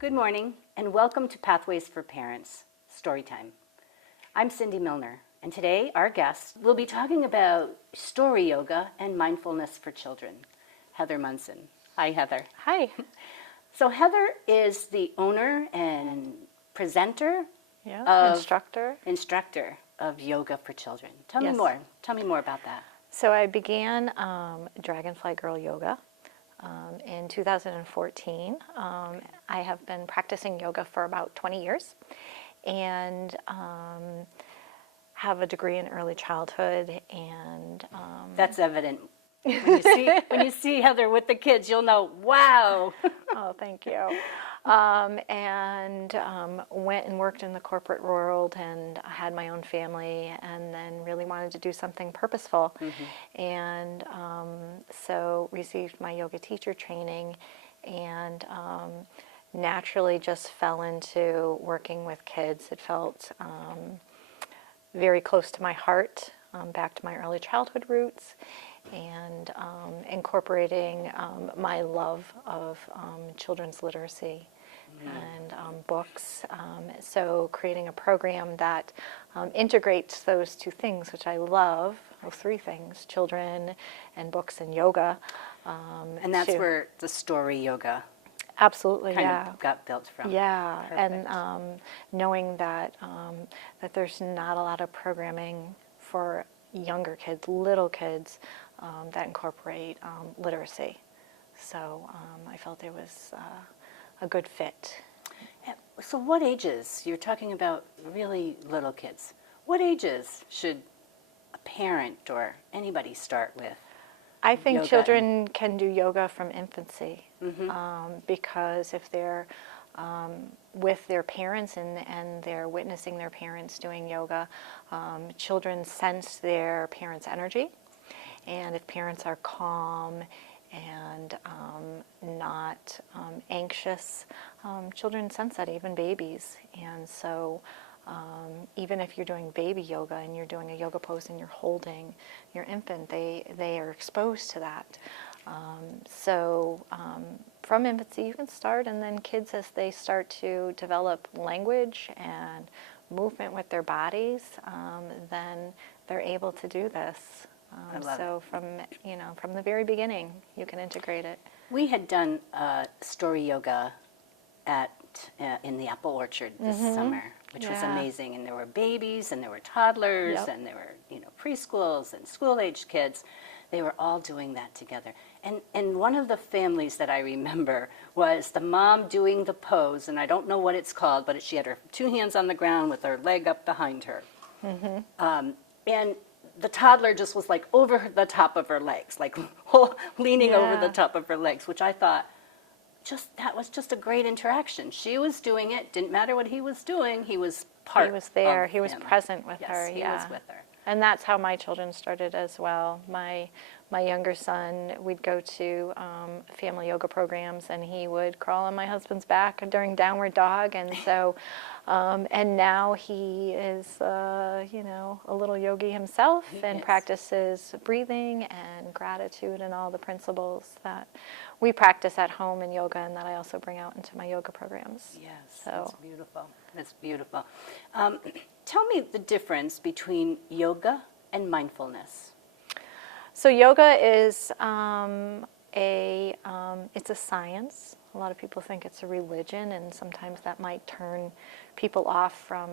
Good morning, and welcome to Pathways for Parents, Storytime. I'm Cindy Milner, and today our guest will be talking about story yoga and mindfulness for children, Heather Monson. Hi, Heather. Hi. So Heather is the owner and presenter, instructor of Yoga for Children. Tell me more. Tell me more about that. So I began Dragonfly Girl Yoga in 2014. I have been practicing yoga for about 20 years and have a degree in early childhood. And that's evident. When you see Heather with the kids, you'll know, wow. Oh, thank you. Went and worked in the corporate world, and I had my own family, and then really wanted to do something purposeful. Mm-hmm. And so received my yoga teacher training, and naturally just fell into working with kids. It felt very close to my heart, back to my early childhood roots, and incorporating my love of children's literacy and books. So creating a program that integrates those two things, which I love, those three things, children and books and yoga. And that's where the story yoga absolutely kind of got built from. Yeah, perfect. And knowing that that there's not a lot of programming for younger kids, little kids, that incorporate literacy. So I felt it was a good fit. So what ages, you're talking about really little kids, what ages should a parent or anybody start with? I think children can do yoga from infancy, because if they're with their parents and they're witnessing their parents doing yoga, children sense their parents' energy. And if parents are calm and not anxious, children sense that, even babies. And so even if you're doing baby yoga and you're doing a yoga pose and you're holding your infant, they are exposed to that. From infancy you can start, and then kids, as they start to develop language and movement with their bodies, then they're able to do this. So from the very beginning, you can integrate it. We had done story yoga in the apple orchard this summer, which was amazing. And there were babies, and there were toddlers, and there were preschools and school-aged kids. They were all doing that together. And one of the families that I remember was the mom doing the pose, and I don't know what it's called, but she had her two hands on the ground with her leg up behind her. And the toddler just was like over the top of her legs, like leaning over the top of her legs, which I thought, that was just a great interaction. She was doing it, didn't matter what he was doing, he was part of him. He was there, he was present with her. Yes, he was with her. And that's how my children started as well. My younger son, we'd go to family yoga programs, and he would crawl on my husband's back during downward dog, and so, and now he is, a little yogi himself, and practices breathing and gratitude and all the principles that we practice at home in yoga, and that I also bring out into my yoga programs. Yes, that's beautiful. That's beautiful. Tell me the difference between yoga and mindfulness. So yoga is it's a science. A lot of people think it's a religion, and sometimes that might turn people off from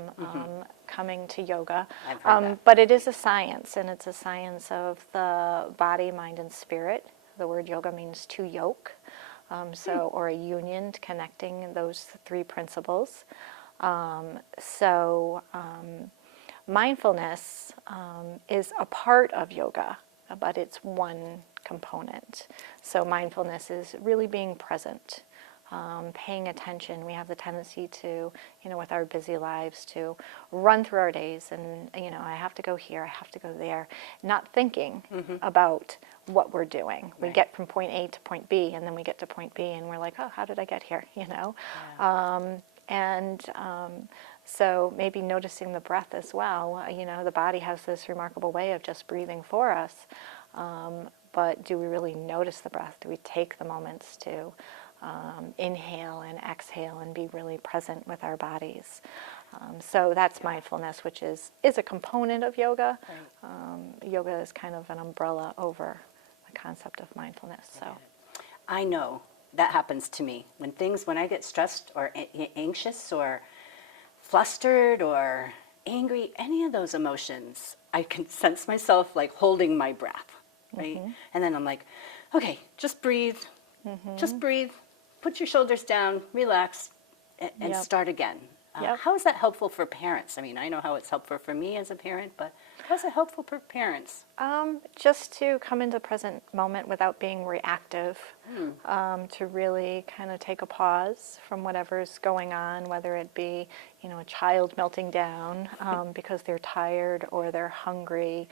coming to yoga. I've heard that. But it is a science, and it's a science of the body, mind, and spirit. The word yoga means to yoke, or a union, connecting those three principles. Mindfulness is a part of yoga, but it's one component. So mindfulness is really being present, paying attention. We have the tendency to, with our busy lives, to run through our days and, I have to go here, I have to go there, not thinking about what we're doing. We get from point A to point B, and then we get to point B, and we're like, oh, how did I get here, So maybe noticing the breath as well. The body has this remarkable way of just breathing for us. But do we really notice the breath? Do we take the moments to inhale and exhale and be really present with our bodies. So that's mindfulness, which is a component of yoga. Right. Yoga is kind of an umbrella over the concept of mindfulness. So I know that happens to me when I get stressed or anxious or flustered or angry, any of those emotions, I can sense myself like holding my breath, right? And then I'm like, okay, just breathe, just breathe, put your shoulders down, relax, and start again. How is that helpful for parents? I mean, I know how it's helpful for me as a parent, but how is it helpful for parents? Just to come into the present moment without being reactive, to really kind of take a pause from whatever's going on, whether it be, a child melting down because they're tired or they're hungry,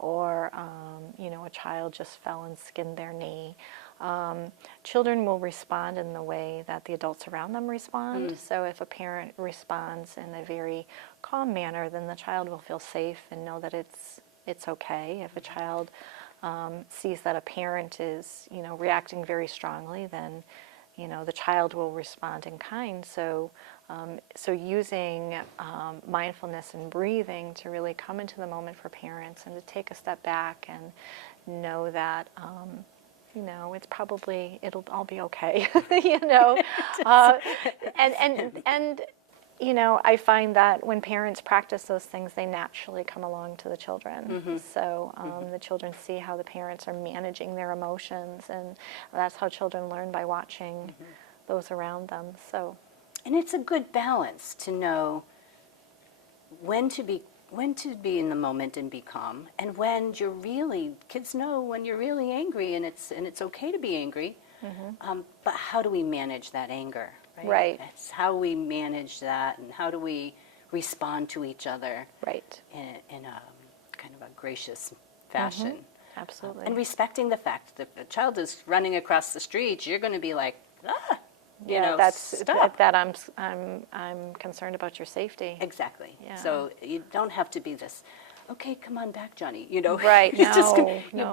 or, a child just fell and skinned their knee. Children will respond in the way that the adults around them respond. So if a parent responds in a very calm manner, then the child will feel safe and know that it's okay. If a child sees that a parent is, reacting very strongly, then, the child will respond in kind. So, using mindfulness and breathing to really come into the moment for parents and to take a step back and know that, it's probably, it'll all be okay, and I find that when parents practice those things, they naturally come along to the children. So the children see how the parents are managing their emotions, and that's how children learn, by watching those around them. So, and it's a good balance to know when to be in the moment and be calm, and when kids know when you're really angry, and it's okay to be angry. But how do we manage that anger? Right. It's how we manage that, and how do we respond to each other, right, in a kind of a gracious fashion. Absolutely. And respecting the fact that if a child is running across the street, you're going to be like, stop. That I'm concerned about your safety. Exactly. Yeah. So you don't have to be this, okay, come on back, Johnny. Right. You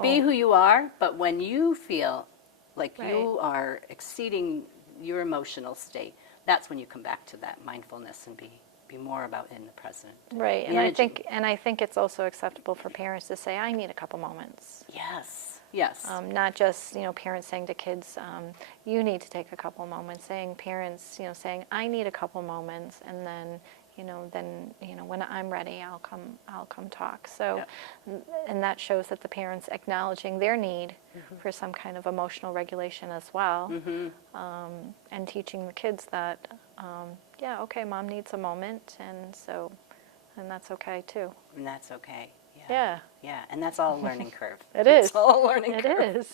be who you are, but when you feel like you are exceeding your emotional state, that's when you come back to that mindfulness and be more about in the present. Right. And I think it's also acceptable for parents to say, I need a couple moments. Yes. Not just, parents saying to kids, you need to take a couple moments, parents, saying, I need a couple moments, and then, when I'm ready, I'll come talk. So, and that shows that the parents acknowledging their need for some kind of emotional regulation as well, and teaching the kids that, okay, mom needs a moment, and that's okay too. And that's okay. Yeah. Yeah, and that's all a learning curve. It's all a learning curve. It is.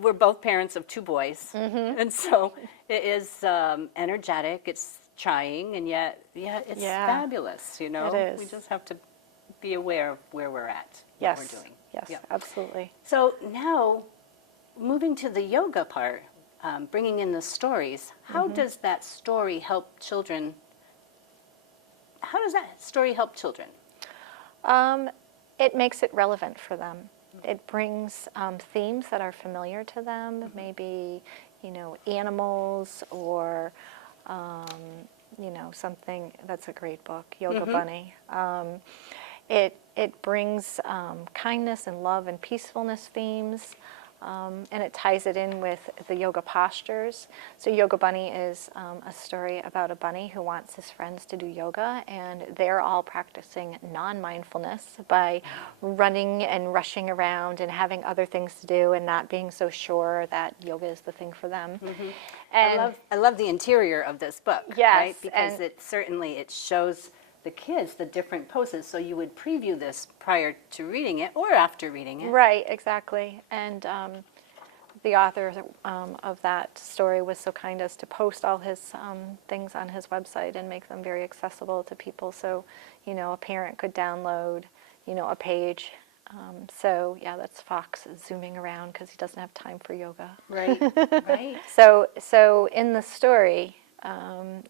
We're both parents of two boys, and so it is energetic, it's trying, and yet it's fabulous, It is. We just have to be aware of where we're at, Yes. what we're doing. Yes, absolutely. So now, moving to the yoga part, bringing in the stories, how does that story help children? How does that story help children? It makes it relevant for them. It brings themes that are familiar to them, maybe, animals, or, something. That's a great book, Yoga Bunny. It brings kindness and love and peacefulness themes, and it ties it in with the yoga postures. So Yoga Bunny is a story about a bunny who wants his friends to do yoga, and they're all practicing non-mindfulness by running and rushing around and having other things to do and not being so sure that yoga is the thing for them. And I love the interior of this book, yes, right? Because it shows the kids the different poses, so you would preview this prior to reading it or after reading it. Right, exactly. And the author of that story was so kind as to post all his things on his website and make them very accessible to people, so a parent could download a page. So that's Fox zooming around because he doesn't have time for yoga. Right. So in the story,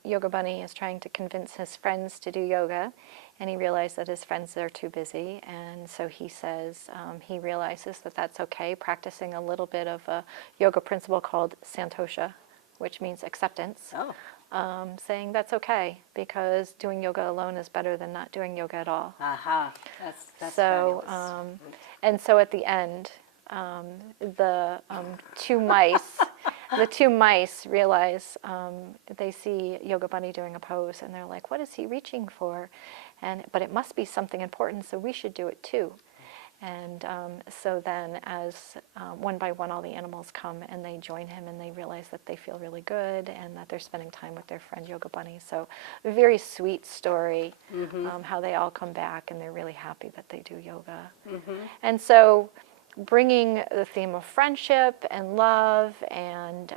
Yoga Bunny is trying to convince his friends to do yoga, and he realized that his friends are too busy, and so he says he realizes that that's okay, practicing a little bit of a yoga principle called santosha, which means acceptance. Oh. Saying that's okay because doing yoga alone is better than not doing yoga at all. Aha. That's So, fabulous. and so at the end, the two mice realize they see Yoga Bunny doing a pose, and they're like, "What is he reaching for?" But it must be something important, so we should do it too. And so then, as one by one, all the animals come and they join him, and they realize that they feel really good and that they're spending time with their friend Yoga Bunny. So, a very sweet story, how they all come back and they're really happy that they do yoga. And so, bringing the theme of friendship and love and,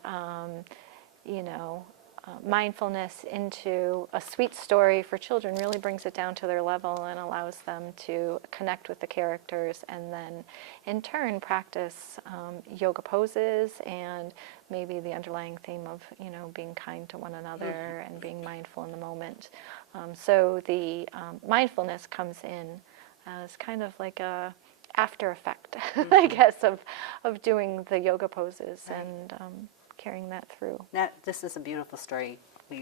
mindfulness into a sweet story for children really brings it down to their level and allows them to connect with the characters, and then in turn practice yoga poses and maybe the underlying theme of being kind to one another and being mindful in the moment. So the mindfulness comes in as kind of like a after effect, I guess, of doing the yoga poses and carrying that through. This is a beautiful story.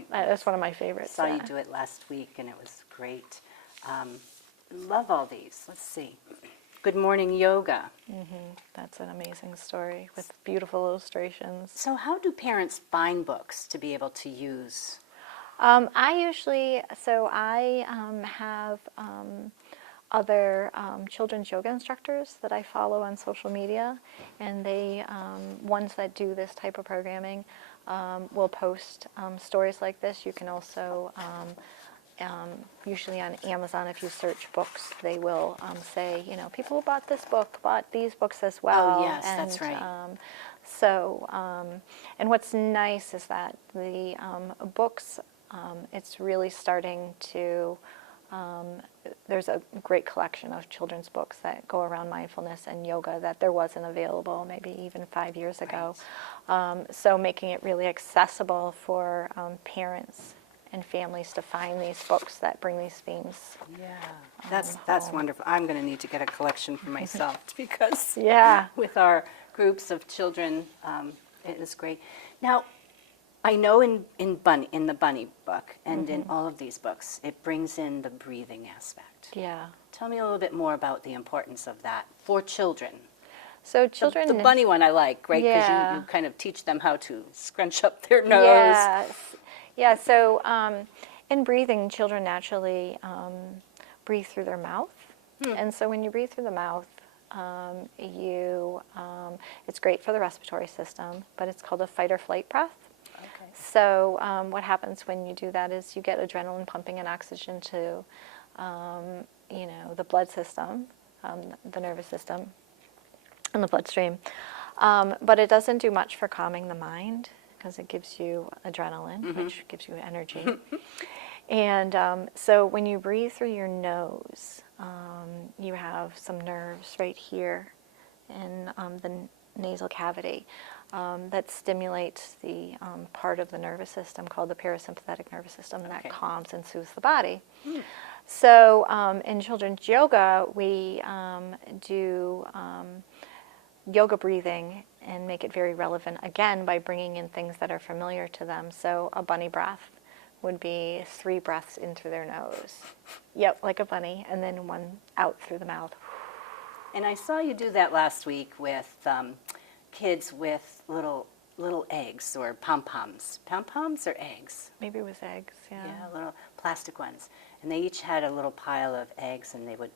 That's one of my favorites. Saw you do it last week, and it was great. Love all these. Let's see. Good Morning Yoga. That's an amazing story with beautiful illustrations. So how do parents find books to be able to use? I have other children's yoga instructors that I follow on social media, and they, ones that do this type of programming, will post stories like this. You can also, usually on Amazon, if you search books, they will say, people who bought this book bought these books as well. Oh, yes, that's right. And what's nice is that the books, it's really starting to, there's a great collection of children's books that go around mindfulness and yoga that there wasn't available maybe even 5 years ago. So making it really accessible for parents and families to find these books that bring these themes. Yeah, that's wonderful. I'm going to need to get a collection for myself because with our groups of children, it is great. Now, I know in the Bunny book and in all of these books, it brings in the breathing aspect. Yeah. Tell me a little bit more about the importance of that for children. So children... The bunny one I like, right? Because you kind of teach them how to scrunch up their nose. Yeah, so in breathing, children naturally breathe through their mouth. And so when you breathe through the mouth, it's great for the respiratory system, but it's called a fight or flight breath. Okay. So what happens when you do that is you get adrenaline pumping and oxygen to, the blood system, the nervous system, and the bloodstream. But it doesn't do much for calming the mind because it gives you adrenaline, which gives you energy. And so when you breathe through your nose, you have some nerves right here in the nasal cavity that stimulates the part of the nervous system called the parasympathetic nervous system that calms and soothes the body. So in children's yoga, we do yoga breathing and make it very relevant, again, by bringing in things that are familiar to them. So a bunny breath would be 3 breaths in through their nose. Yep, like a bunny, and then 1 out through the mouth. And I saw you do that last week with kids with little eggs or pom-poms. Pom-poms or eggs? Maybe it was eggs, yeah. Yeah, little plastic ones. And they each had a little pile of eggs, and they would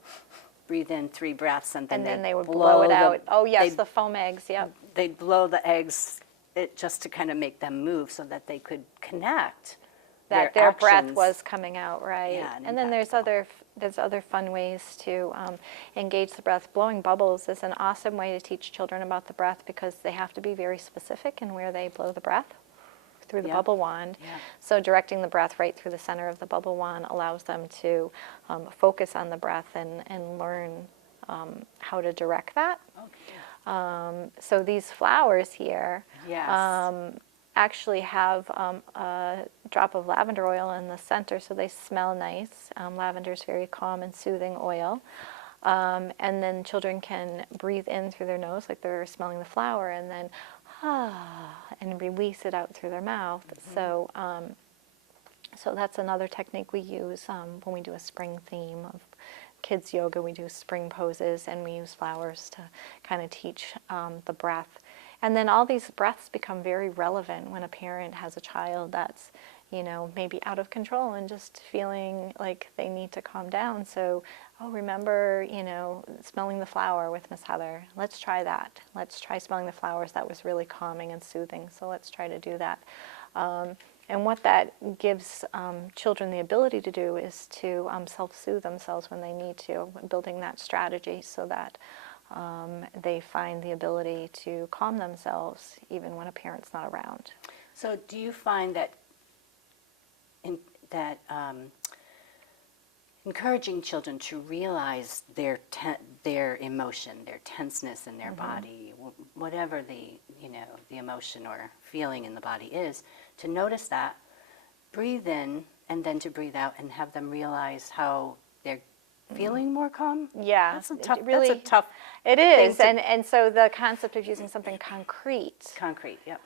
breathe in 3 breaths, and then they would blow it out. Oh, yes, the foam eggs, yep. They'd blow the eggs just to kind of make them move so that they could connect. That their breath was coming out, right? Yeah, and then there's other fun ways to engage the breath. Blowing bubbles is an awesome way to teach children about the breath because they have to be very specific in where they blow the breath through the bubble wand. Yeah. So directing the breath right through the center of the bubble wand allows them to focus on the breath and learn how to direct that. Okay. So these flowers here, actually have a drop of lavender oil in the center so they smell nice. Lavender is very calm and soothing oil. And then children can breathe in through their nose like they're smelling the flower, and then and release it out through their mouth. So so that's another technique we use when we do a spring theme of kids yoga. We do spring poses, and we use flowers to kind of teach the breath. And then all these breaths become very relevant when a parent has a child that's, you know, maybe out of control and just feeling like they need to calm down. So, oh, remember, you know, smelling the flower with Miss Heather. Let's try that. Let's try smelling the flowers. That was really calming and soothing. So let's try to do that. And what that gives children the ability to do is to self-soothe themselves when they need to, building that strategy so that they find the ability to calm themselves even when a parent's not around. So do you find that encouraging children to realize their emotion, their tenseness in their body, whatever the emotion or feeling in the body is, to notice that, breathe in, and then to breathe out, and have them realize how they're feeling more calm? Yeah, That's a tough, really, that's a tough it is, thing and so the concept of using something concrete, yep.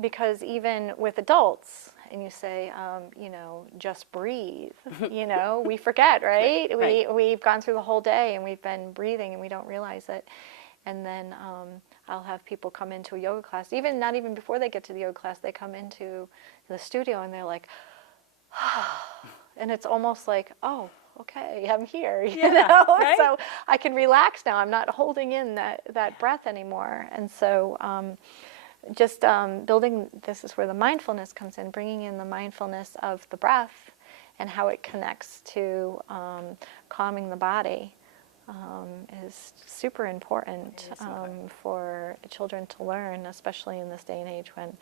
because even with adults, and you say, you know, just breathe, you know, we forget, right? Right. We've gone through the whole day and we've been breathing and we don't realize it. And then I'll have people come into a yoga class, not even before they get to the yoga class, they come into the studio and they're like, and it's almost like, oh, okay, I'm here, you know, right? So I can relax now. I'm not holding in that breath anymore. And so just building, this is where the mindfulness comes in, bringing in the mindfulness of the breath and how it connects to calming the body is super important for children to learn, especially in this day and age when,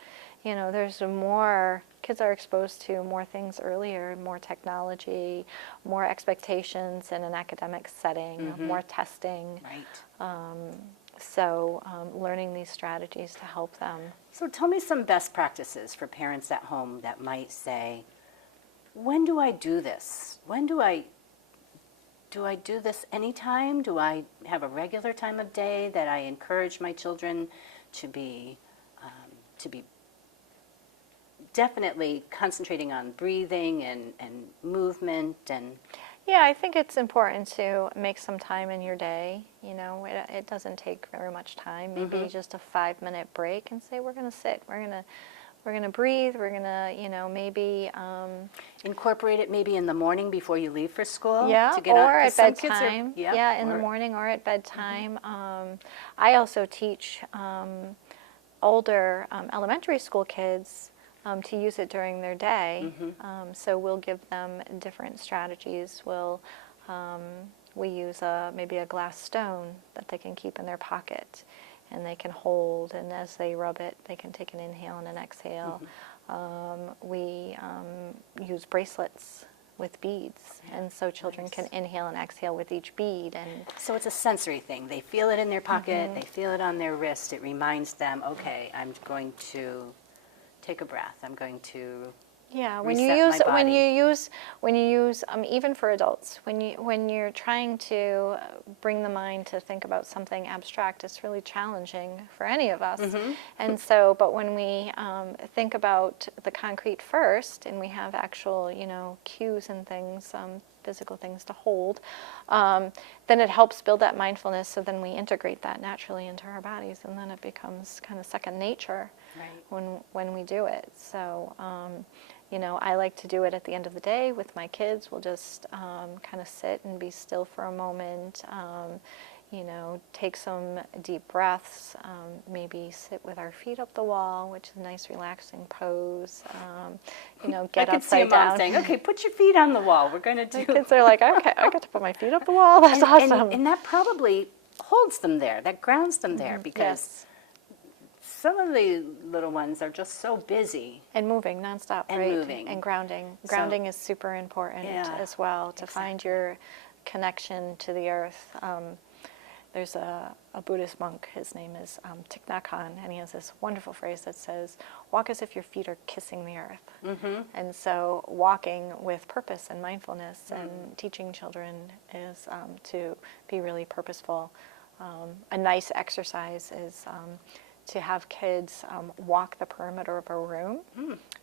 you know, there's more, kids are exposed to more things earlier, more technology, more expectations in an academic setting, more testing. Right. So learning these strategies to help them. So tell me some best practices for parents at home that might say, when do I do this? When do I do this anytime? Do I have a regular time of day that I encourage my children to be definitely concentrating on breathing and movement? And yeah, I think it's important to make some time in your day. You know, it doesn't take very much time. Maybe just a 5-minute break and say, we're going to sit. We're going to breathe. We're going to, you know, maybe incorporate it maybe in the morning before you leave for school. Yeah, to get or on, at bedtime. In the or, morning or at bedtime. I also teach older elementary school kids to use it during their day. So we'll give them different strategies. We use maybe a glass stone that they can keep in their pocket and they can hold, and as they rub it, they can take an inhale and an exhale. We use bracelets with beads, and so children can inhale and exhale with each bead. And so it's a sensory thing. They feel it in their pocket, they feel it on their wrist. It reminds them, okay, I'm going to take a breath. I'm going to when you use even for adults, when you're trying to bring the mind to think about something abstract, it's really challenging for any of us. And so, but when we think about the concrete first, and we have actual, you know, cues and things, physical things to hold, then it helps build that mindfulness. So then we integrate that naturally into our bodies, and then it becomes kind of second nature when we do it. So. You know, I like to do it at the end of the day with my kids. We'll just kind of sit and be still for a moment, you know, take some deep breaths, maybe sit with our feet up the wall, which is a nice relaxing pose, you know, get upside down. I could see a mom saying, okay, put your feet on the wall. We're going to do... My kids are like, okay, I get to put my feet up the wall. That's awesome. And that probably holds them there. That grounds them there because... Some of the little ones are just so busy. And moving nonstop, and right? Moving. And grounding. Grounding is super important as well, to find your connection to the earth. there's a Buddhist monk, his name is Thich Nhat Hanh, and he has this wonderful phrase that says, walk as if your feet are kissing the earth. Mm-hmm. And so walking with purpose and mindfulness and teaching children is to be really purposeful. A nice exercise is to have kids walk the perimeter of a room,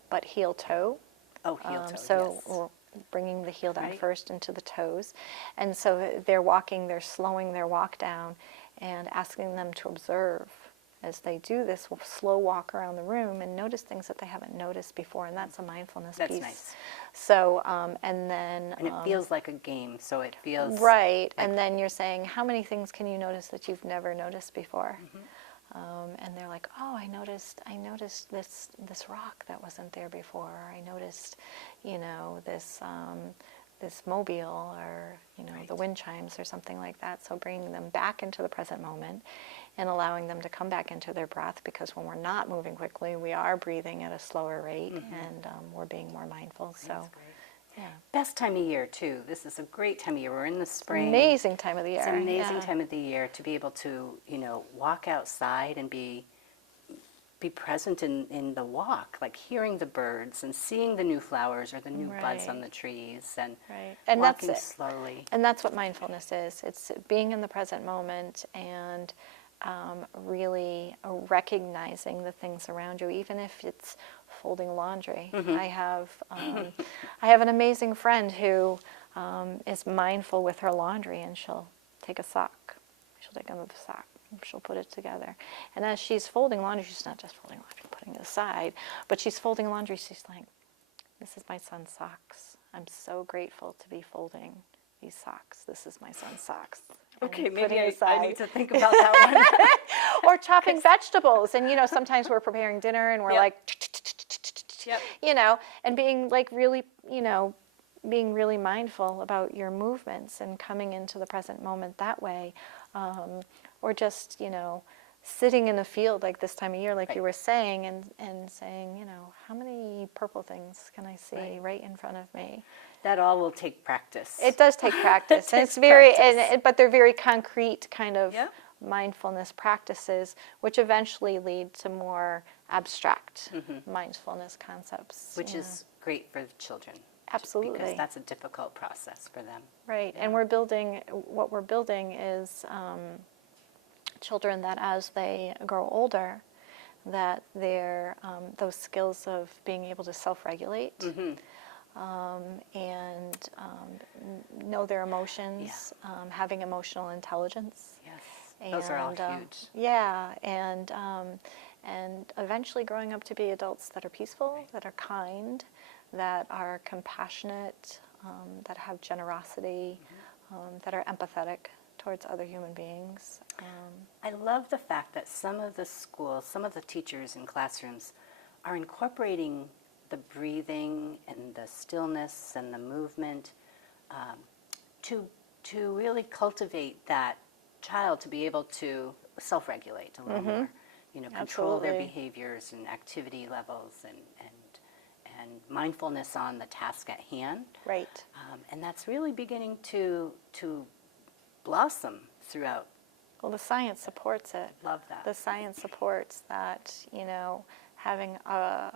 but heel toe. Oh, heel toe, So yes. we're bringing the heel down Right. first into the toes. And so they're walking, they're slowing their walk down and asking them to observe as they do this slow walk around the room and notice things that they haven't noticed before. And that's a mindfulness That's piece. nice. So, and then... And it feels like a game, so it feels... Right, and then you're saying, how many things can you notice that you've never noticed before? And they're like, oh, I noticed this rock that wasn't there before. Or I noticed, this mobile, or the wind chimes or something like that. So bringing them back into the present moment and allowing them to come back into their breath, because when we're not moving quickly, we are breathing at a slower rate, and we're being more mindful. So, That's great. yeah. Best time of year, too. This is a great time of year. We're in the spring. Amazing time of the year. It's an amazing yeah. time of the year to be able to, walk outside and be present in the walk, like hearing the birds and seeing the new flowers or the new buds on the trees, and Right. And walking that's it. slowly. And that's what mindfulness is. It's being in the present moment and really recognizing the things around you, even if it's folding laundry. I have an amazing friend who is mindful with her laundry, and she'll take a sock. She'll take another sock. She'll put it together. And as she's folding laundry, she's not just folding laundry, putting it aside, but she's folding laundry. She's like, this is my son's socks. I'm so grateful to be folding these socks. This is my son's socks. And Okay, maybe putting it I aside. need to think about that one. Or chopping vegetables. And, sometimes we're preparing dinner and we're Yep. like, and being like really, being really mindful about your movements and coming into the present moment that way. Or just, sitting in a field like this time of year, like you were saying, and saying, how many purple things can I see right in front of me? That all will take practice. It does take practice. And it's very, but they're very concrete kind of mindfulness practices, which eventually lead to more abstract mindfulness concepts. Which is great for the children. Absolutely. Because that's a difficult process for them. Right. And what we're building is children that as they grow older, that their those skills of being able to self-regulate and know their emotions, having emotional intelligence. Yes, those are all huge. Yeah, and eventually growing up to be adults that are peaceful, that are kind, that are compassionate, that have generosity, that are empathetic towards other human beings. I love the fact that some of the schools, some of the teachers in classrooms are incorporating the breathing and the stillness and the movement to really cultivate that child to be able to self-regulate a little more, control their behaviors and activity levels and mindfulness on the task at hand. Right. And that's really beginning to blossom throughout. Well, the science supports it. Love that. The science supports that, having a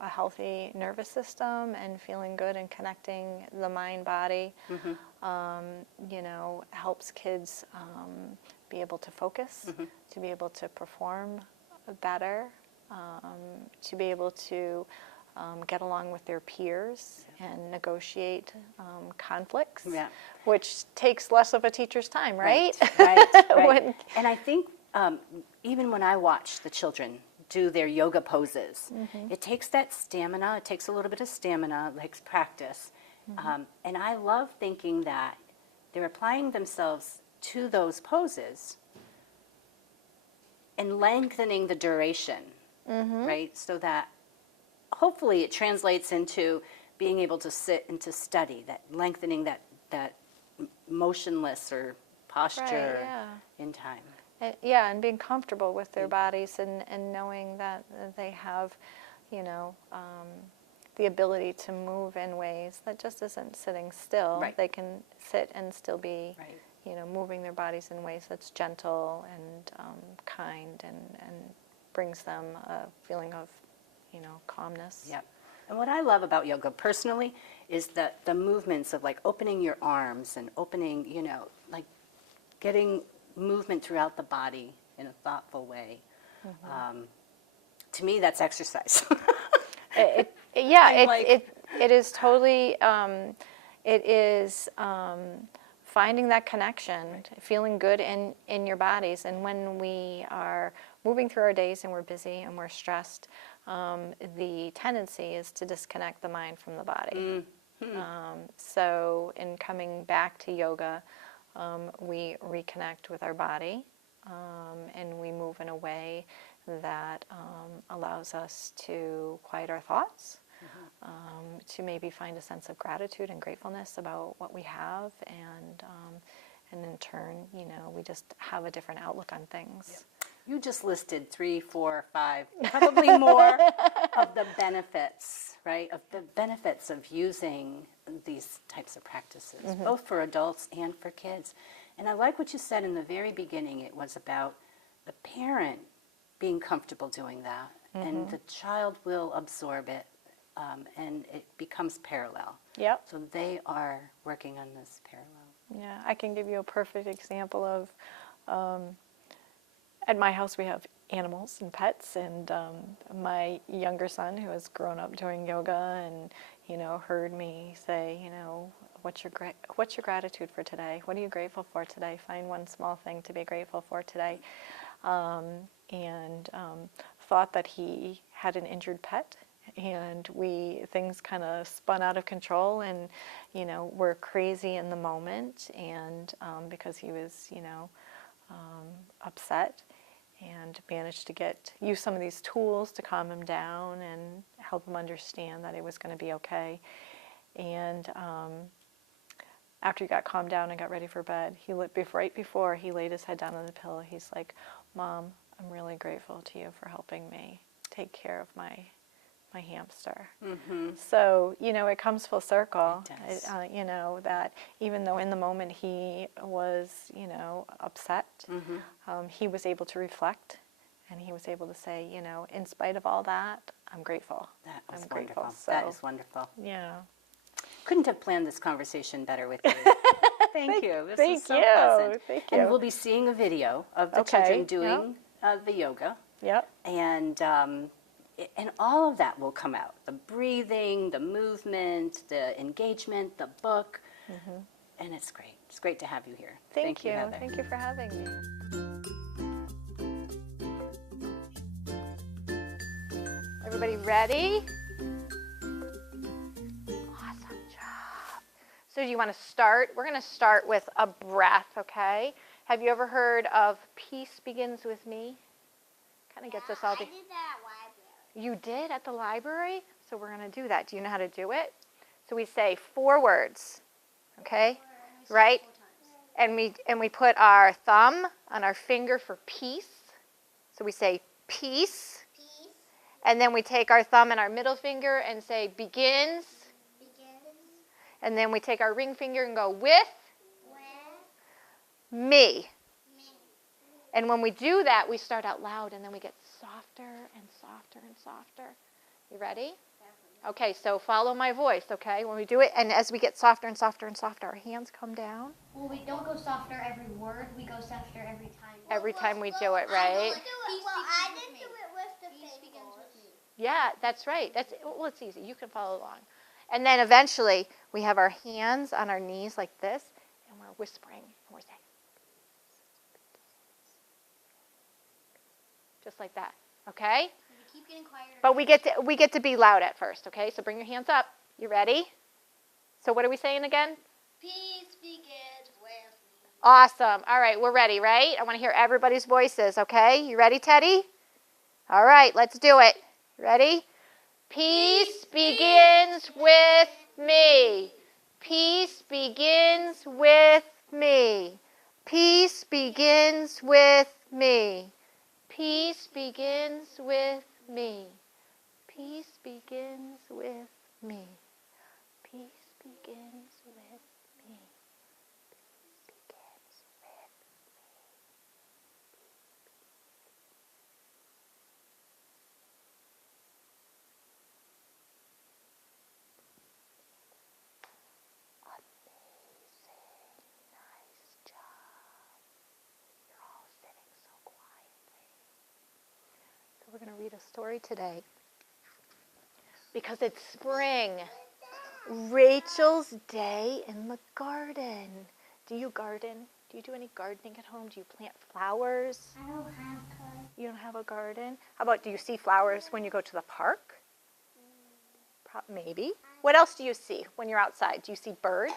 healthy nervous system and feeling good and connecting the mind-body, helps kids be able to focus, to be able to perform better, to be able to get along with their peers and negotiate conflicts, which takes less of a teacher's time, right? Right. And I think even when I watch the children do their yoga poses, it takes that stamina, it takes a little bit of stamina, like practice. And I love thinking that they're applying themselves to those poses and lengthening the duration, right? So that hopefully it translates into being able to sit and to study, that lengthening that motionless or posture in time. And being comfortable with their bodies and knowing that they have, the ability to move in ways that just isn't sitting still. Right. They can sit and still be, moving their bodies in ways that's gentle and kind and brings them a feeling of, calmness. Yep. And what I love about yoga personally is that the movements of like opening your arms and opening, like getting movement throughout the body in a thoughtful way. To me, that's exercise. It is totally, it is finding that connection, feeling good in your bodies. And when we are moving through our days and we're busy and we're stressed, the tendency is to disconnect the mind from the body. So in coming back to yoga, we reconnect with our body, and we move in a way that allows us to quiet our thoughts, to maybe find a sense of gratitude and gratefulness about what we have, and in turn, we just have a different outlook on things. Yep. You just listed 3, 4, 5, probably more of the benefits, right? Of the benefits of using these types of practices, both for adults and for kids. And I like what you said in the very beginning. It was about the parent being comfortable doing that, and the child will absorb it, and it becomes parallel. Yep. So they are working on this parallel. Yeah, I can give you a perfect example of, at my house we have animals and pets, and my younger son, who has grown up doing yoga and, heard me say, what's your gratitude for today? What are you grateful for today? Find one small thing to be grateful for today. And thought that he had an injured pet, and things kind of spun out of control, and were crazy in the moment, and because he was upset, and managed to use some of these tools to calm him down and help him understand that it was going to be okay. And after he got calmed down and got ready for bed, right before he laid his head down on the pillow, he's like, "Mom, I'm really grateful to you for helping me take care of my hamster." So, it comes full circle. It does. That even though in the moment he was, upset, he was able to reflect, and he was able to say, in spite of all that, I'm grateful. That was I'm wonderful. grateful. So, that is wonderful. Yeah. Couldn't have planned this conversation better with you. Thank you. This Thank was so you. pleasant. Thank you. And we'll be seeing a video of the Okay. children doing the yoga. Yep. And all of that will come out. The breathing, the movement, the engagement, the book. And it's great. It's great to have you here. Thank you. Heather. Thank you for having me. Everybody ready? Awesome job. So do you want to start? We're going to start with a breath, okay? Have you ever heard of Peace Begins With Me? Kind of gets us all I did that at library. You did at the library? So we're going to do that. Do you know how to do it? So we say 4 words, okay? Right? And we put our thumb on our finger for peace. So we say peace. Peace And then we take our thumb and our middle finger and say begins. begins And then we take our ring finger and go with with me. me. And when we do that, we start out loud, and then we get softer and softer and softer. You ready? Okay, so follow my voice, okay? When we do it, and as we get softer and softer and softer, our hands come down. Well, we don't go softer every word. We go softer every time. Every time we do it, right? I didn't do it with the Peace begins with me. Yeah, that's right. Well, it's easy. You can follow along. And then eventually, we have our hands on our knees like this, and we're whispering, and we're saying, just like that, okay? We keep getting quieter. But we get to be loud at first, okay? So bring your hands up. You ready? So what are we saying again? Peace begins with me. Awesome. All right, we're ready, right? I want to hear everybody's voices, okay? You ready, Teddy? All right, let's do it. Ready? Peace begins with me. Peace begins with me. Peace begins with me. Peace begins with me. Peace begins with me. Peace begins with me. Peace begins story today because it's spring. Rachel's day in the garden. Do you garden? Do you do any gardening at home? Do you plant flowers? I don't have to. You don't have a garden? How about, do you see flowers when you go to the park? Maybe. What else do you see when you're outside? Do you see birds?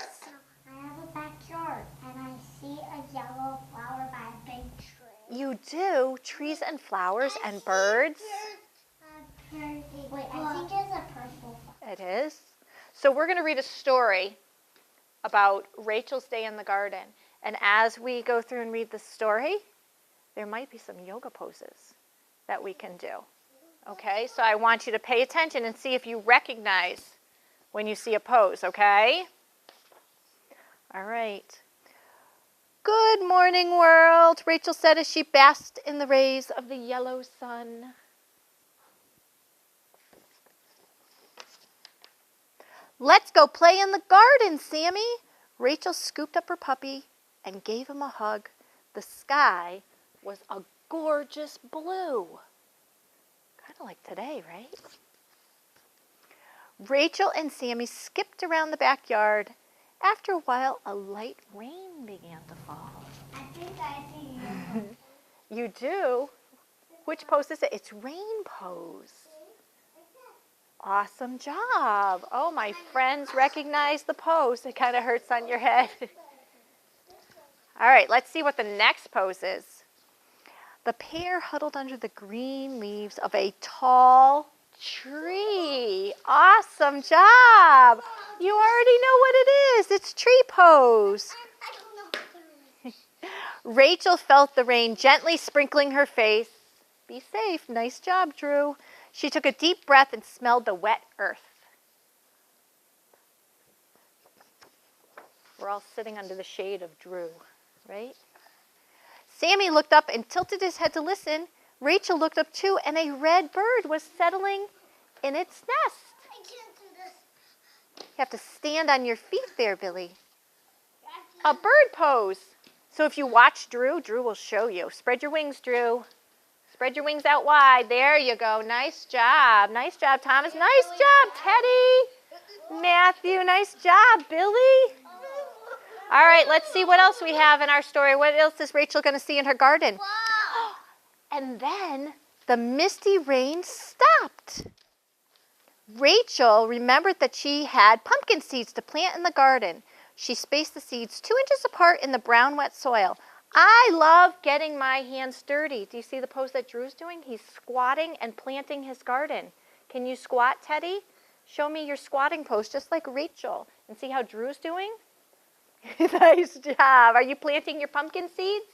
I have a backyard and I see a yellow flower by a big tree. You do? Trees and flowers and birds? Wait, I think it's a purple flower. It is. So we're going to read a story about Rachel's day in the garden. And as we go through and read the story, there might be some yoga poses that we can do. Okay? So I want you to pay attention and see if you recognize when you see a pose, okay? All right. Good morning, world, Rachel said as she basked in the rays of the yellow sun. Let's go play in the garden, Sammy. Rachel scooped up her puppy and gave him a hug. The sky was a gorgeous blue. Kind of like today, right? Rachel and Sammy skipped around the backyard. After a while, a light rain began to fall. I think I see you. You do? Which pose is it? It's rain pose. Awesome job. Oh, my friends recognize the pose. It kind of hurts on your head. All right, let's see what the next pose is. The pair huddled under the green leaves of a tall tree. Awesome job. You already know what it is. It's tree pose. I don't know what it is. Rachel felt the rain gently sprinkling her face. Be safe. Nice job, Drew. She took a deep breath and smelled the wet earth. We're all sitting under the shade of Drew, right? Sammy looked up and tilted his head to listen. Rachel looked up too, and a red bird was settling in its nest. I can't do this. You have to stand on your feet there, Billy. A bird pose. So if you watch Drew, Drew will show you. Spread your wings, Drew. Spread your wings out wide. There you go. Nice job. Nice job, Thomas. Nice job, Teddy. Matthew, nice job, Billy. All right, let's see what else we have in our story. What else is Rachel going to see in her garden? Wow. And then the misty rain stopped. Rachel remembered that she had pumpkin seeds to plant in the garden. She spaced the seeds 2 inches apart in the brown, wet soil. I love getting my hands dirty. Do you see the pose that Drew's doing? He's squatting and planting his garden. Can you squat, Teddy? Show me your squatting pose, just like Rachel. And see how Drew's doing? Nice job. Are you planting your pumpkin seeds?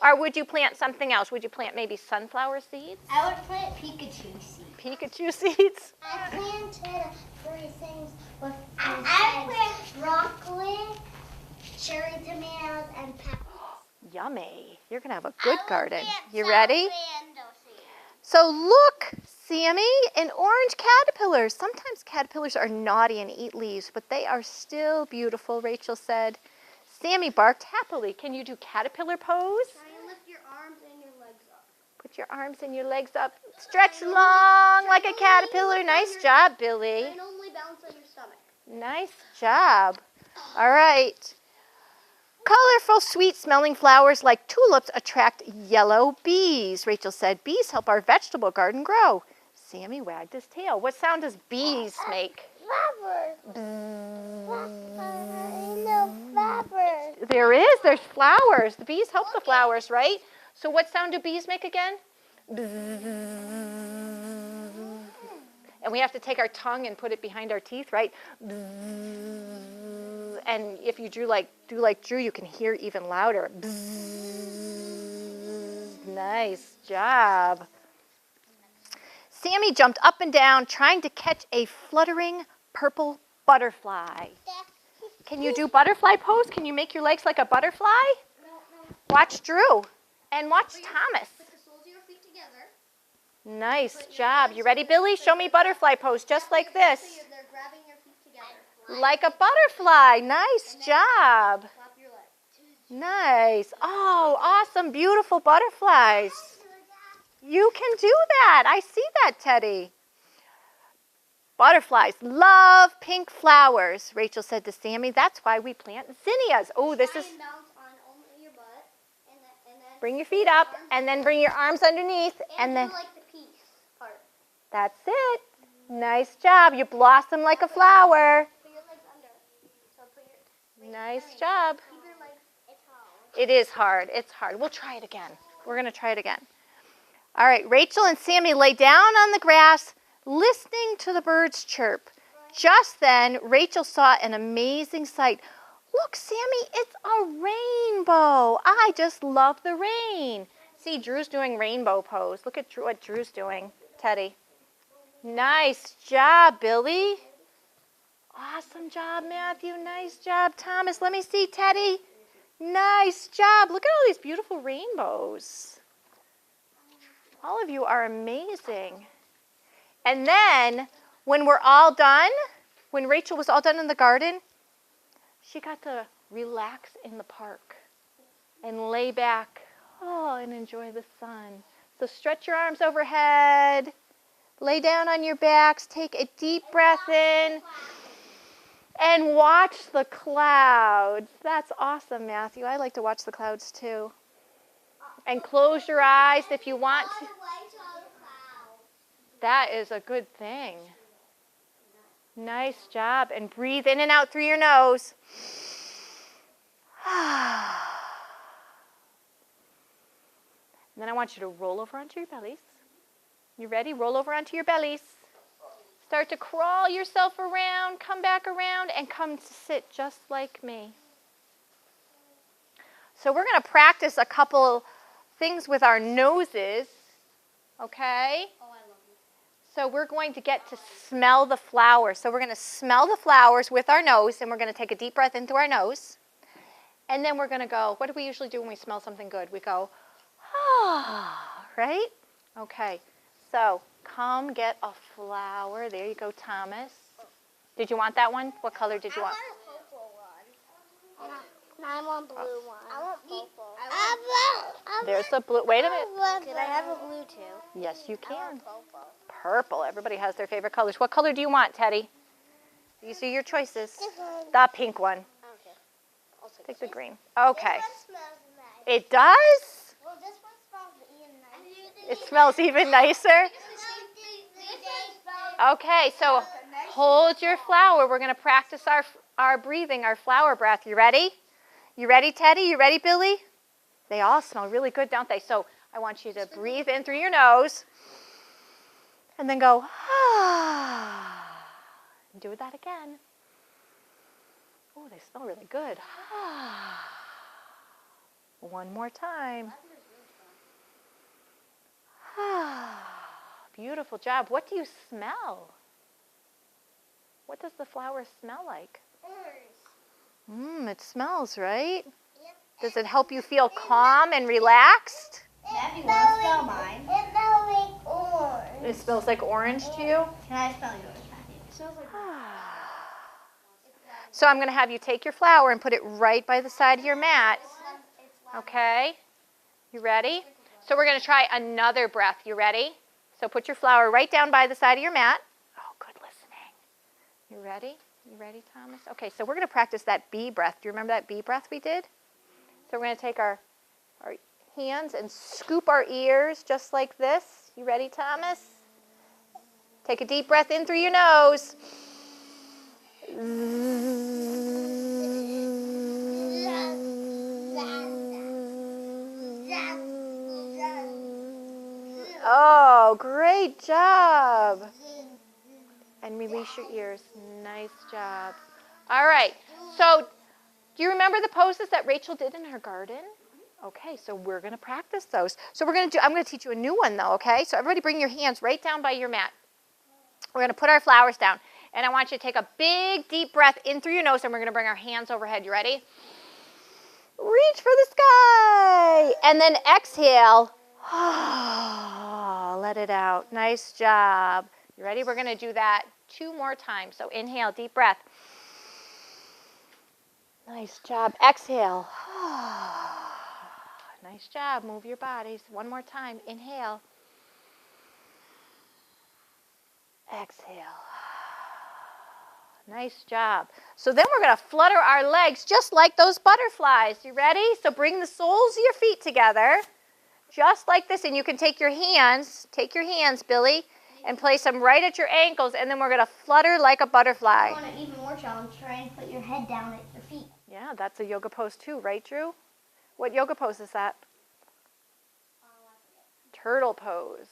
Or would you plant something else? Would you plant maybe sunflower seeds? I would plant Pikachu seeds. Pikachu seeds? I planted 3 things with I plant broccoli, cherry tomatoes, and peppers. Yummy. You're going to have a good garden. You ready? Sando seeds. So look, Sammy, an orange caterpillar. Sometimes caterpillars are naughty and eat leaves, but they are still beautiful, Rachel said. Sammy barked happily. Can you do caterpillar pose? Try and lift your arms and your legs up. Put your arms and your legs up. Stretch long like a caterpillar. Nice job, Billy. And only bounce on your stomach. Nice job. All right. Colorful, sweet-smelling flowers like tulips attract yellow bees, Rachel said. Bees help our vegetable garden grow. Sammy wagged his tail. What sound does bees make? Flowers. No flowers. There is. There's flowers. The bees help the flowers, right? So what sound do bees make again? And we have to take our tongue and put it behind our teeth, right? And if you do like Drew, you can hear even louder. Nice job. Sammy jumped up and down, trying to catch a fluttering purple butterfly. Can you do butterfly pose? Can you make your legs like a butterfly? No. Watch Drew and watch Thomas. Put the soles of your feet together. Nice job. You ready, Billy? Show me butterfly pose, just like this. So they're grabbing your feet together. Like a butterfly. Nice job. Flap your legs. Nice. Oh, awesome, beautiful butterflies. You can do that. I see that, Teddy. Butterflies love pink flowers, Rachel said to Sammy. That's why we plant zinnias. Oh, this is... Try and bounce on only your butt, and then Bring your feet up, and then bring your arms underneath, and then... do like the peace part. That's it. Nice job. You blossom like a flower. Put your legs under. So put your... Nice job. Keep your legs. It's hard. It is hard. It's hard. We'll try it again. We're going to try it again. All right, Rachel and Sammy lay down on the grass, listening to the birds chirp. Just then, Rachel saw an amazing sight. Look, Sammy, it's a rainbow. I just love the rain. See, Drew's doing rainbow pose. Look at what Drew's doing, Teddy. Nice job, Billy. Awesome job, Matthew. Nice job, Thomas. Let me see, Teddy. Nice job. Look at all these beautiful rainbows. All of you are amazing. And then, when we're all done, when Rachel was all done in the garden, she got to relax in the park and lay back, and enjoy the sun. So stretch your arms overhead, lay down on your backs, take a deep breath in, and watch the clouds. That's awesome, Matthew. I like to watch the clouds too. And close your eyes if you want to. That is a good thing. Nice job. And breathe in and out through your nose. And then I want you to roll over onto your bellies. You ready? Roll over onto your bellies. Start to crawl yourself around, come back around, and come to sit just like me. So we're going to practice a couple things with our noses, okay? Oh, I love you. So we're going to get to smell the flowers. So we're going to smell the flowers with our nose, and we're going to take a deep breath in through our nose. And then we're going to go, what do we usually do when we smell something good? We go, right? Okay, so come get a flower. There you go, Thomas. Did you want that one? What color did you want? I want a purple one. I want blue one. I want purple. There's the blue. Wait a minute. Can I have a blue too? Yes, you can. Purple. Purple. Everybody has their favorite colors. What color do you want, Teddy? These are your choices. This one. The pink one. Okay. I'll Take the green. Okay. This one smells nice. It does? Well, this one smells even nicer. It smells even nicer? Okay, so hold your flower. We're going to practice our breathing, our flower breath. You ready? You ready, Teddy? You ready, Billy? They all smell really good, don't they? So I want you to breathe in through your nose and then go, and do that again. Oh, they smell really good. One more time. Beautiful job. What do you smell? What does the flower smell like? It smells, right? Yep. Does it help you feel calm and relaxed? Matthew, want to smell mine? It smells like orange. It smells like orange to you? Can I smell yours, Matthew? It smells like So I'm going to have you take your flower and put it right by the side of your mat. Okay? You ready? So we're going to try another breath. You ready? So put your flower right down by the side of your mat. Oh, good listening. You ready? You ready, Thomas? Okay, so we're going to practice that bee breath. Do you remember that bee breath we did? So we're going to take our hands and scoop our ears just like this. You ready, Thomas? Take a deep breath in through your nose. Oh, great job. And release your ears. Nice job. All right. So do you remember the poses that Rachel did in her garden? Okay, so we're going to practice those. So I'm going to teach you a new one though, okay? So everybody bring your hands right down by your mat. We're going to put our flowers down. And I want you to take a big, deep breath in through your nose, and we're going to bring our hands overhead. You ready? Reach for the sky. And then exhale. Let it out. Nice job. You ready? We're going to do that 2 more times. So inhale, deep breath. Nice job. Exhale. Nice job. Move your bodies. 1 more time. Inhale. Exhale. Nice job. So then we're going to flutter our legs just like those butterflies. You ready? So bring the soles of your feet together, just like this. And you can take your hands, Billy, and place them right at your ankles. And then we're going to flutter like a butterfly. I want an even more challenge. Try and put your head down at your feet. Yeah, that's a yoga pose too, right, Drew? What yoga pose is that? Turtle pose.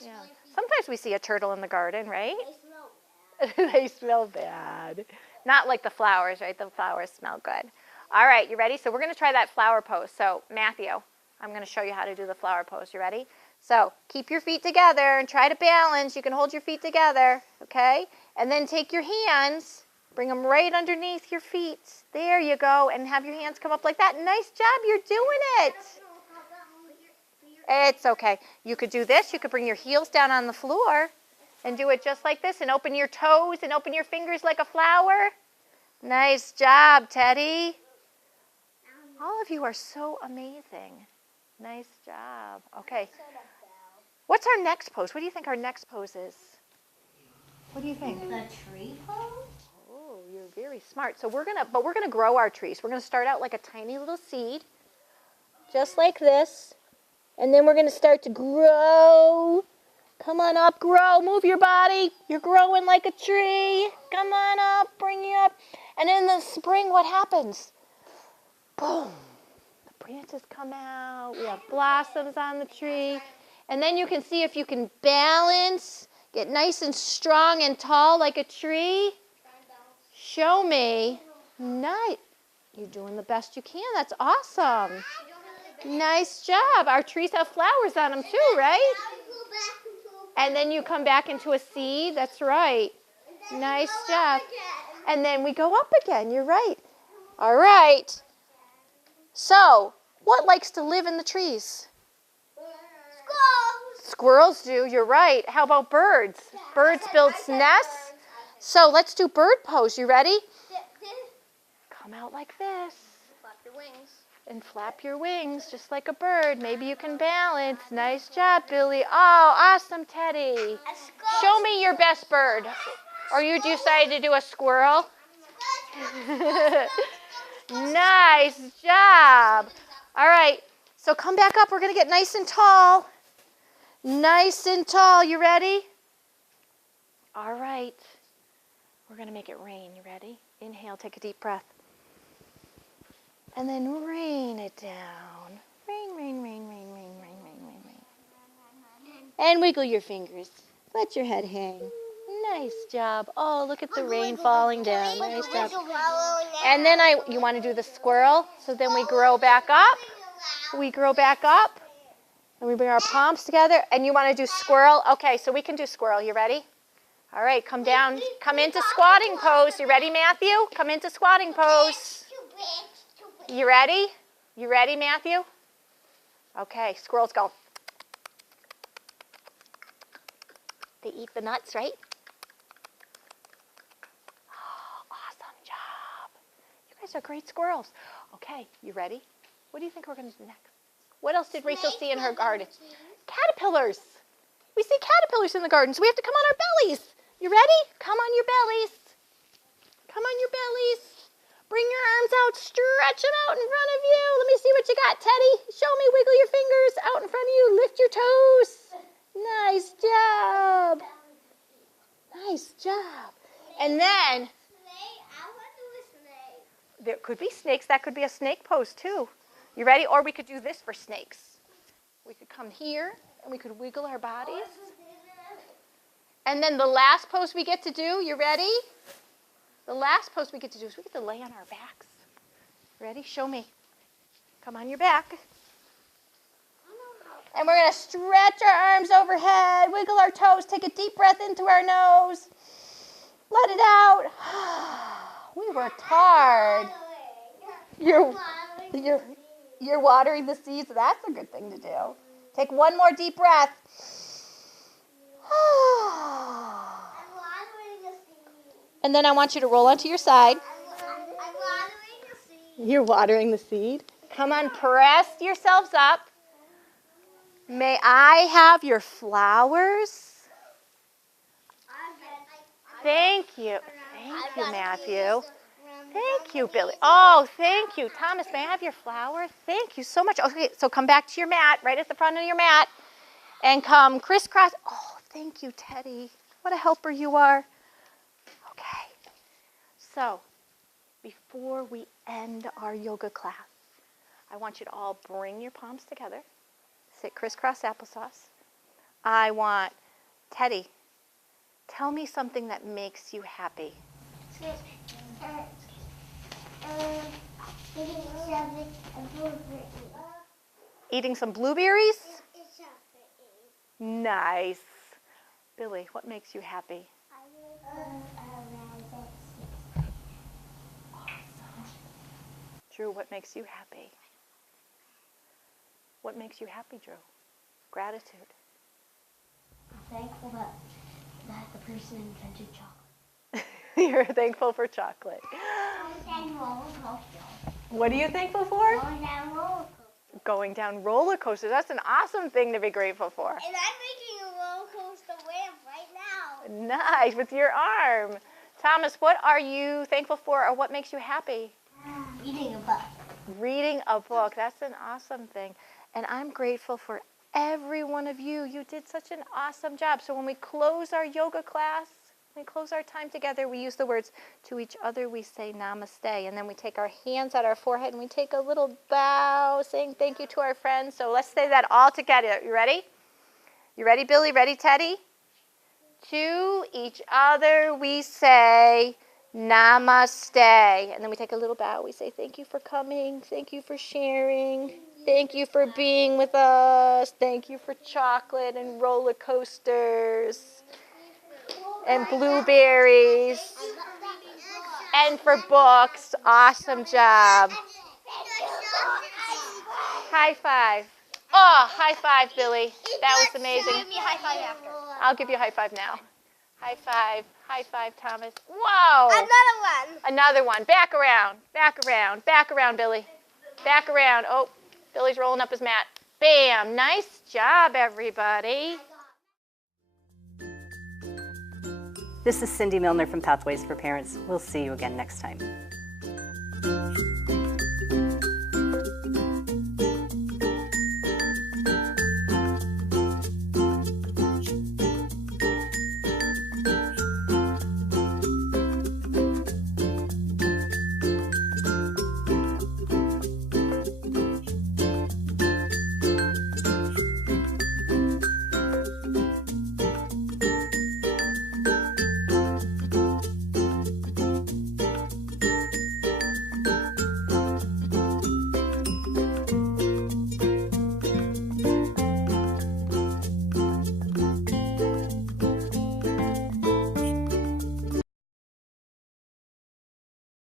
Yeah. Sometimes we see a turtle in the garden, right? They smell bad. They smell bad. Not like the flowers, right? The flowers smell good. All right, you ready? So we're going to try that flower pose. So, Matthew, I'm going to show you how to do the flower pose. You ready? So, keep your feet together and try to balance. You can hold your feet together, okay? And then take your hands, bring them right underneath your feet. There you go. And have your hands come up like that. Nice job. You're doing it. It's okay. You could do this. You could bring your heels down on the floor and do it just like this and open your toes and open your fingers like a flower. Nice job, Teddy. All of you are so amazing. Nice job. Okay. What's our next pose? What do you think our next pose is? What do you think? The tree pose? Oh, you're very smart. So we're gonna grow our trees. We're gonna start out like a tiny little seed, just like this. And then we're going to start to grow. Come on up, grow. Move your body. You're growing like a tree. Come on up, bring you up. And in the spring, what happens? Boom. The branches come out. We have blossoms on the tree. And then you can see if you can balance, get nice and strong and tall like a tree. Show me. Nice. You're doing the best you can. That's awesome. Nice job. Our trees have flowers on them too, right? And then you come back into a seed. That's right. Nice job. And then we go up again. You're right. All right. So, what likes to live in the trees? Squirrels do. You're right. How about birds? Birds build nests. So, let's do bird pose. You ready? Come out like this. And flap your wings just like a bird. Maybe you can balance. Nice job, Billy. Oh, awesome, Teddy. Show me your best bird. Or you decided to do a squirrel? Nice job. All right, so come back up. We're going to get nice and tall. Nice and tall. You ready? All right. We're going to make it rain. You ready? Inhale, take a deep breath. And then rain it down. Rain, rain, rain, rain, rain, rain, rain, rain, rain. And wiggle your fingers. Let your head hang. Nice job. Oh, look at the rain falling down. Nice job. And then you want to do the squirrel. So then we grow back up. We grow back up. And we bring our palms together. And you want to do squirrel. Okay, so we can do squirrel. You ready? All right, come down. Come into squatting pose. You ready, Matthew? Come into squatting pose. You ready? You ready, Matthew? Okay, squirrels go. They eat the nuts, right? Oh, awesome job. You guys are great squirrels. Okay, you ready? What do you think we're going to do next? What else did Rachel see in her garden? Caterpillars. We see caterpillars in the garden, so we have to come on our bellies. You ready? Come on your bellies. Come on your bellies. Bring your arms out, stretch them out in front of you. Let me see what you got, Teddy. Show me, wiggle your fingers out in front of you. Lift your toes. Nice job. Nice job. And then, there could be snakes. That could be a snake pose too. You ready? Or we could do this for snakes. We could come here and we could wiggle our bodies. And then the last pose we get to do, you ready? The last pose we get to do is we get to lay on our backs. Ready? Show me. Come on your back. And we're going to stretch our arms overhead, wiggle our toes, take a deep breath into our nose. Let it out. We worked hard. You're watering the seeds. That's a good thing to do. Take one more deep breath. And then I want you to roll onto your side. You're watering the seed. Come on, press yourselves up. May I have your flowers? Thank you. Thank you, Matthew. Thank you, Billy. Oh, thank you. Thomas, may I have your flower? Thank you so much. Okay, so come back to your mat, right at the front of your mat, and come crisscross. Oh, thank you, Teddy. What a helper you are. Okay. So, before we end our yoga class, I want you to all bring your palms together. Sit crisscross applesauce. I want Teddy, tell me something that makes you happy. Eating some blueberries? Nice. Billy, what makes you happy? Awesome. Drew, what makes you happy? What makes you happy, Drew? Gratitude. I'm thankful that the person invented chocolate. You're thankful for chocolate. Going down roller coasters. What are you thankful for? Going down roller coasters. Going down roller coasters. That's an awesome thing to be grateful for. And I'm making a roller coaster ramp right now. Nice, with your arm. Thomas, what are you thankful for, or what makes you happy? Eating a book. Reading a book. That's an awesome thing. And I'm grateful for every one of you. You did such an awesome job. So when we close our yoga class, when we close our time together, we use the words to each other. We say namaste. And then we take our hands at our forehead and we take a little bow, saying thank you to our friends. So let's say that all together. You ready? You ready, Billy? Ready, Teddy? To each other we say namaste. And then we take a little bow. We say thank you for coming. Thank you for sharing. Thank you for being with us. Thank you for chocolate and roller coasters and blueberries and for books. Awesome job. High five. Oh, high five, Billy. That was amazing. Give me a high five after. I'll give you a high five now. High five. High five, Thomas. Whoa. Another one. Another one. Back around. Back around. Back around, Billy. Back around. Oh, Billy's rolling up his mat. Bam. Nice job, everybody. This is Cindy Milner from Pathways for Parents. We'll see you again next time.